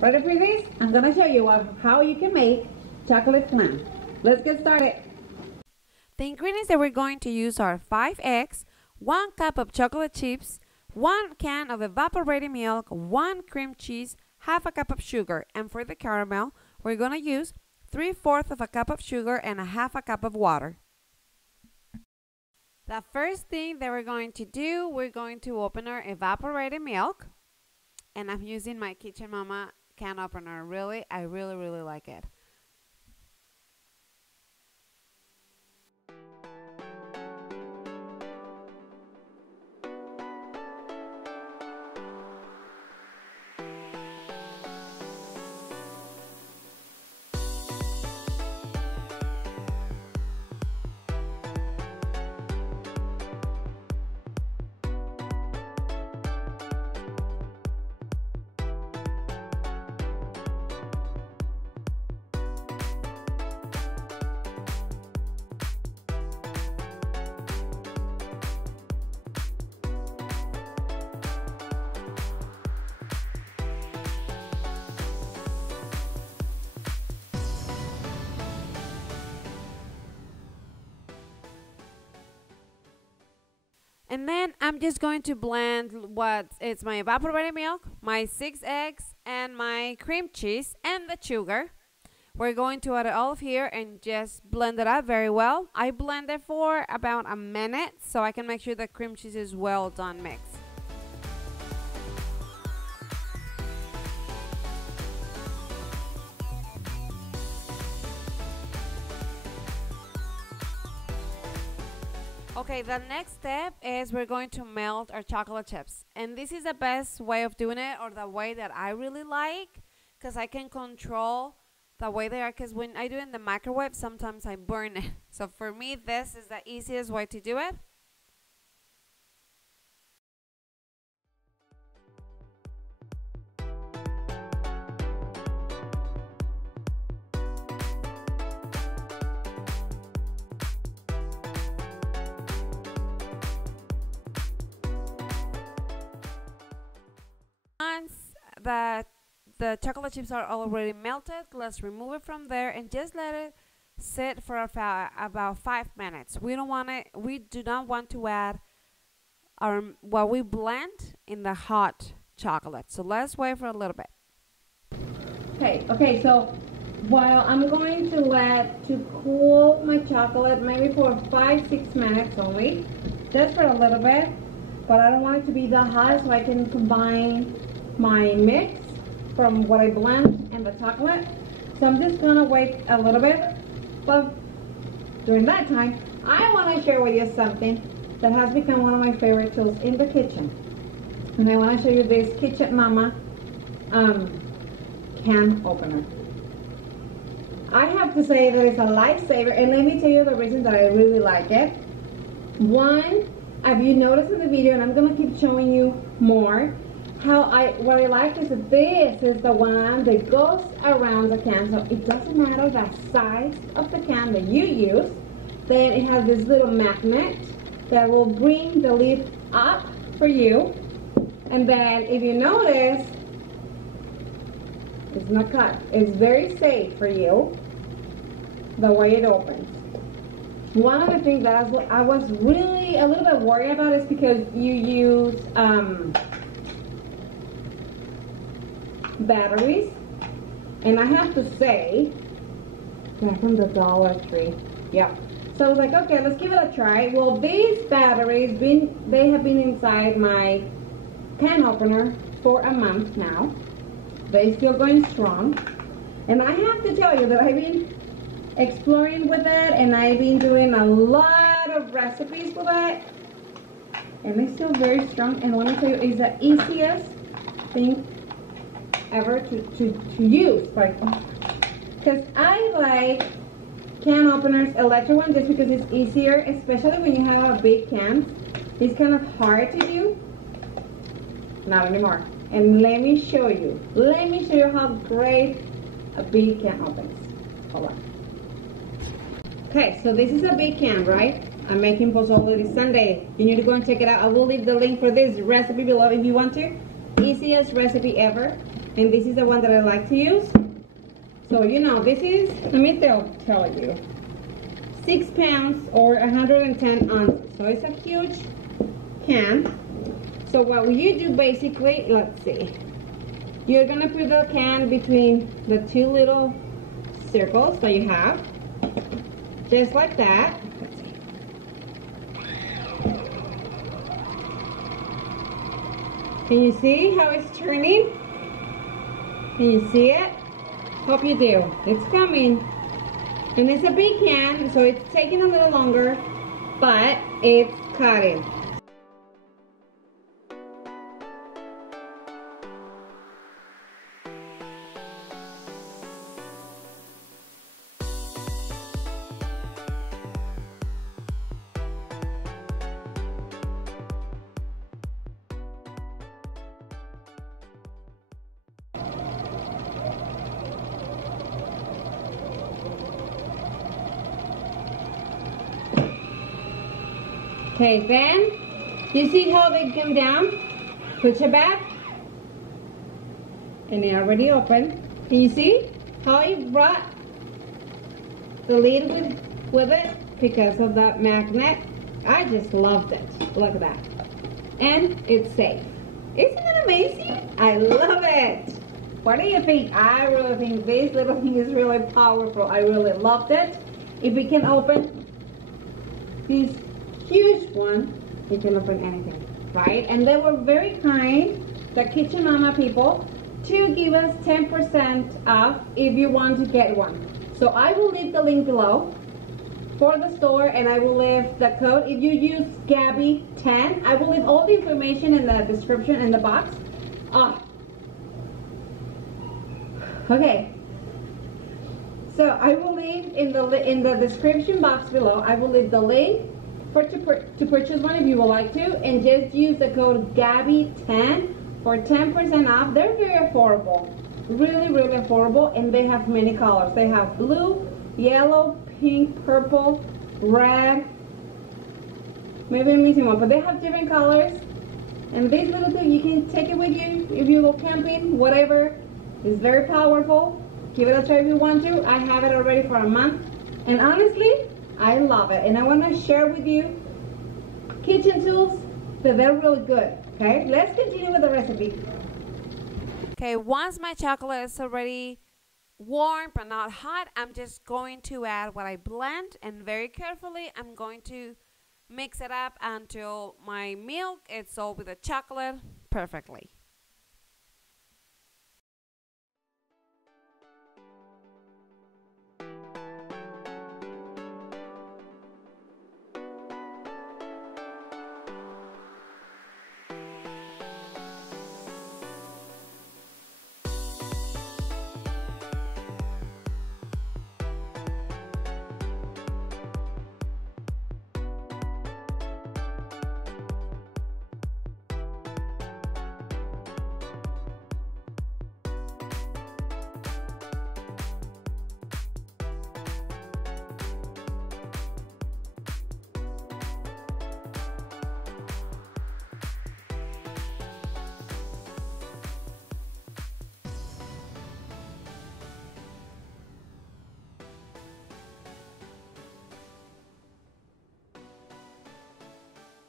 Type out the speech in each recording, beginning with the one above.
Ready for this? I'm gonna show you how you can make chocolate flan. Let's get started. The ingredients that we're going to use are 5 eggs, 1 cup of chocolate chips, 1 can of evaporated milk, 1 cream cheese, half a cup of sugar, and for the caramel, we're going to use 3/4 of a cup of sugar and a half a cup of water. The first thing that we're going to do, we're going to open our evaporated milk, and I'm using my Kitchen Mama can opener. I really like it. And then I'm just going to blend it's my evaporated milk, my 6 eggs, and my cream cheese, and the sugar. We're going to add it all here and just blend it up very well. I blend it for about a minute so I can make sure the cream cheese is well done mixed. Okay, the next step is we're going to melt our chocolate chips. And this is the best way of doing it, or the way that I really like, because I can control the way they are, because when I do it in the microwave, sometimes I burn it. So for me, this is the easiest way to do it. Once the chocolate chips are already melted, let's remove it from there and just let it sit for about 5 minutes. We do not want to add what we blend in the hot chocolate. So let's wait for a little bit. Okay, so while I'm going to let to cool my chocolate maybe for 5-6 minutes only, just for a little bit, but I don't want it to be that hot, so I can combine my mix from what I blend and the chocolate. So I'm just gonna wait a little bit, but during that time I want to share with you something that has become one of my favorite tools in the kitchen, and I want to show you this Kitchen Mama can opener. I have to say that it's a lifesaver, and let me tell you the reason that I really like it. One, have you noticed in the video, and I'm gonna keep showing you more, what I like is that this is the one that goes around the can, so it doesn't matter the size of the can that you use. Then it has this little magnet that will bring the lid up for you, and then if you notice, it's not cut. It's very safe for you the way it opens. One of the things that I was really a little bit worried about is because you use batteries, and I have to say, they're from the Dollar Tree. Yeah. So I was like, okay, let's give it a try. Well, these batteries, they have been inside my can opener for a month now. They're still going strong, and I have to tell you that I've been exploring with it, and I've been doing a lot of recipes with it, and they're still very strong. And I want to tell you, it's the easiest thing ever to use, because I like can openers, electric one, just because it's easier, especially when you have a big can. It's kind of hard to do. Not anymore. And let me show you how great a big can opens. Hold on. Okay, so this is a big can, right? I'm making pozole this Sunday. You need to go and check it out. I will leave the link for this recipe below if you want to. Easiest recipe ever. and this is the one that I like to use. So you know, this is, let me tell you, 6 pounds or 110 ounces. So it's a huge can. So what you do basically, let's see, you're gonna put the can between the two little circles that you have, just like that. Let's see. Can you see how it's turning? Can you see it? Hope you do. It's coming. And it's a big can, so it's taking a little longer, but it's cutting. Okay, then, you see how they come down? Push it back. And they already open. Can you see how it brought the lid with it? Because of that magnet. I just loved it. Look at that. And it's safe. Isn't it amazing? I love it. What do you think? I really think this little thing is really powerful. I really loved it. If we can open these huge one, you can open anything, right? And they were very kind, the Kitchen Mama people, to give us 10% off if you want to get one. So I will leave the link below for the store, and I will leave the code. If you use Gabby10, I will leave all the information in the description in the box. Okay. So I will leave in the description box below. I will leave the link to purchase one if you would like to, and just use the code Gabby10 for 10% off. They're very affordable, really affordable, and they have many colors. They have blue, yellow, pink, purple, red, maybe I'm missing one, but they have different colors. And this little thing, you can take it with you if you go camping, whatever. It's very powerful. Give it a try if you want to. I have it already for a month, and honestly, I love it, and I want to share with you kitchen tools that they're really good. Okay, let's continue with the recipe. Okay, once my chocolate is already warm but not hot, I'm just going to add what I blend, and very carefully I'm going to mix it up until my milk is all with the chocolate perfectly.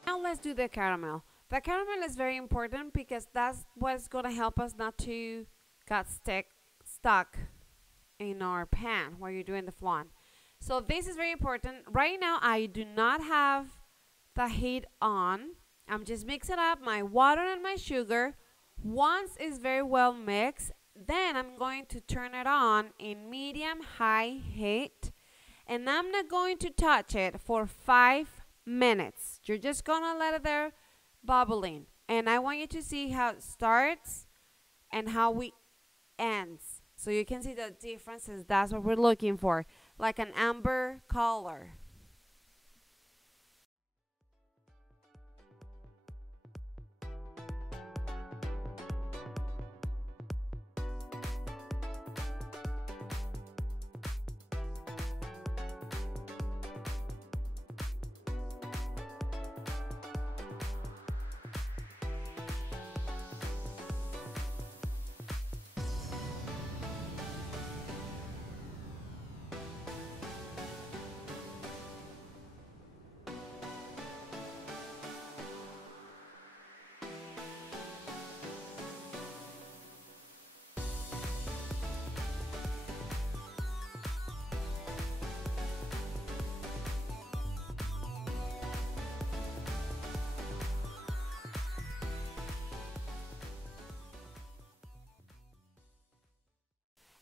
Now let's do the caramel. The caramel is very important because that's what's going to help us not to get stuck in our pan while you're doing the flan. So this is very important. Right now I do not have the heat on. I'm just mixing up my water and my sugar. Once it's very well mixed, then I'm going to turn it on in medium-high heat, and I'm not going to touch it for 5 minutes. You're just gonna let it there bubbling, and I want you to see how it starts and how it ends, so you can see the differences. That's what we're looking for, like an amber color.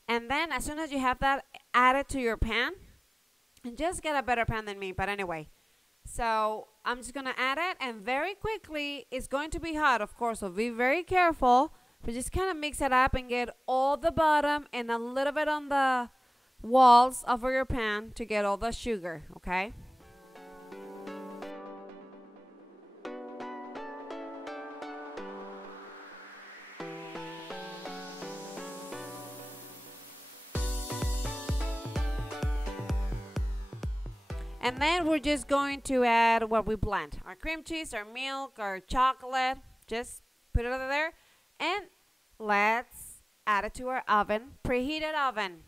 And then as soon as you have that, add it to your pan. And just get a better pan than me, but anyway. So I'm just gonna add it, and very quickly, it's going to be hot, of course, so be very careful. But just kind of mix it up and get all the bottom and a little bit on the walls of your pan to get all the sugar, okay? And then we're just going to add what we blend. Our cream cheese, our milk, our chocolate. Just put it over there. And let's add it to our oven, preheated oven.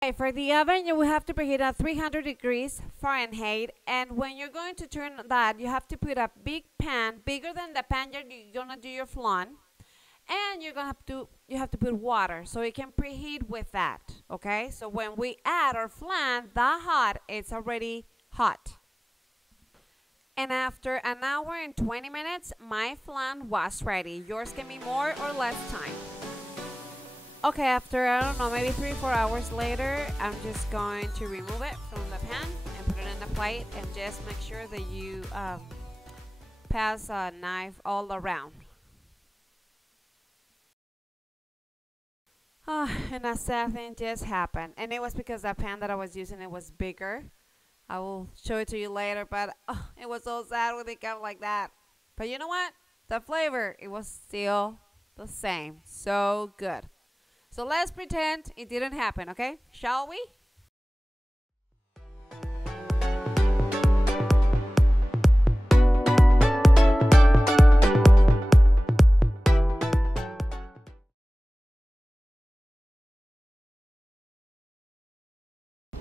Okay, for the oven, you will have to preheat at 300 degrees Fahrenheit. And when you're going to turn that, you have to put a big pan, bigger than the pan you're gonna do your flan. And you have to put water so it can preheat with that, okay? So when we add our flan that hot, it's already hot. And after an hour and 20 minutes, my flan was ready. Yours can be more or less time. Okay, after, I don't know, maybe 3-4 hours later, I'm just going to remove it from the pan and put it in a plate, and just make sure that you pass a knife all around. And a sad thing just happened, and it was because that pan that I was using, it was bigger. I will show it to you later, but it was so sad when it got like that. But you know what? The flavor, it was still the same. So good. So let's pretend it didn't happen, okay? Shall we?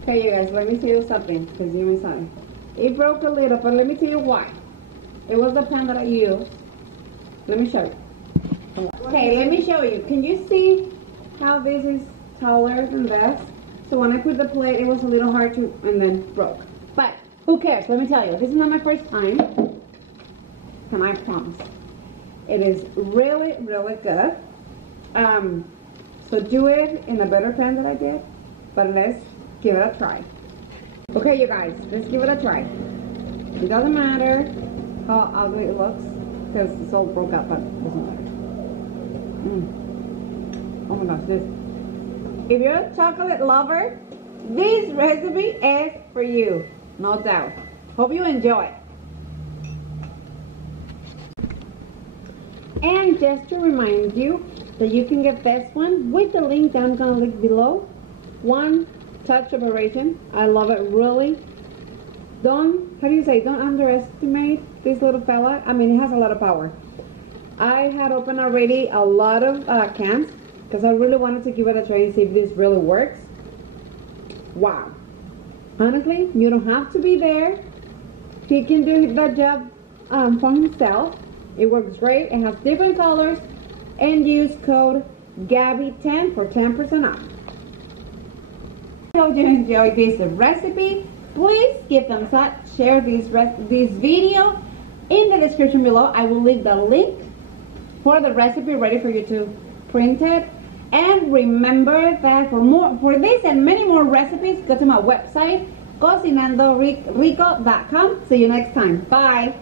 Okay, you guys, let me tell you something, because you may say it broke a little, but let me tell you why. It was the pan that I used. Let me show you. Okay, let me show you. Can you see how this is taller than this? So when I put the plate, it was a little hard to, and then broke. But who cares? Let me tell you, this is not my first time, and I promise. It is really, really good. So do it in a better pan than I did, but let's give it a try. Okay, you guys, let's give it a try. It doesn't matter how ugly it looks, because it's all broke up, but it doesn't matter. Oh my gosh, this. If you're a chocolate lover, this recipe is for you, no doubt. Hope you enjoy it. And just to remind you that you can get this one with the link that I'm gonna link below. One touch operation. I love it really. Don't underestimate this little fella. I mean, it has a lot of power. I had opened already a lot of cans because I really wanted to give it a try and see if this really works. Wow. Honestly, you don't have to be there. He can do the job for himself. It works great. It has different colors. And use code GABBY10 for 10% off. I hope you enjoyed this recipe. Please give thumbs up, share this video. In the description below, I will leave the link for the recipe ready for you to print it. And remember that for this and many more recipes, go to my website, cocinandorico.com. See you next time. Bye.